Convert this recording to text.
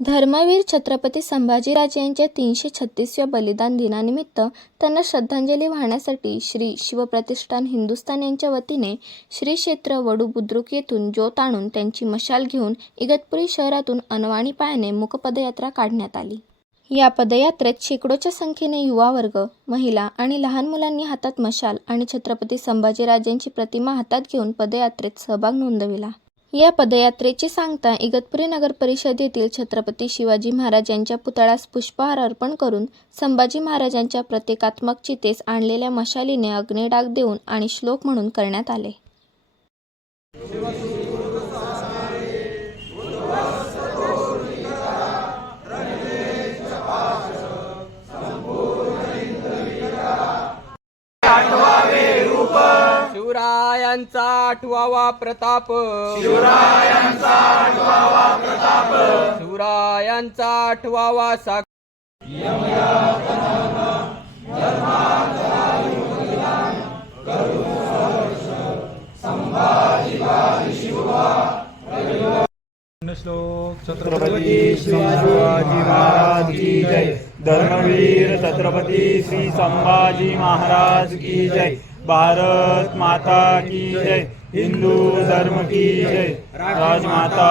धर्मवीर छत्रपती संभाजीराजे यांच्या तीनशे छत्तीसव्या बलिदान दिनानिमित्त त्यांना श्रद्धांजली वाहण्यासाठी श्री शिवप्रतिष्ठान हिंदुस्थान यांच्या वतीने श्री क्षेत्र वडू बुद्रुक येथून ज्योत आणून त्यांची मशाल घेऊन इगतपुरी शहरातून अनवाणी पायाने मुखपदयात्रा काढण्यात आली. या पदयात्रेत शेकडोच्या संख्येने युवा वर्ग महिला आणि लहान मुलांनी हातात मशाल आणि छत्रपती संभाजीराजेंची प्रतिमा हातात घेऊन पदयात्रेत सहभाग नोंदविला. या पदयात्रेची सांगता इगतपुरी नगर परिषद येथील छत्रपती शिवाजी महाराज यांच्या पुतळ्यास पुष्पहार अर्पण करून संभाजी महाराजांच्या प्रतिकात्मक चितेस आणलेल्या मशालीने अग्निडाग देऊन आणि श्लोक म्हणून करण्यात आले. शिवरायांचा आठवावा प्रताप. शिवरायांचा आठवावा प्रताप. शिवरायांचा आठवावा सा श्लोक छत्रपती शिवाजी महाराज की जय. धर्मवीर छत्रपती श्री संभाजी महाराज की जय. भारत माता की जय हिंदू धर्म की जय राजमाता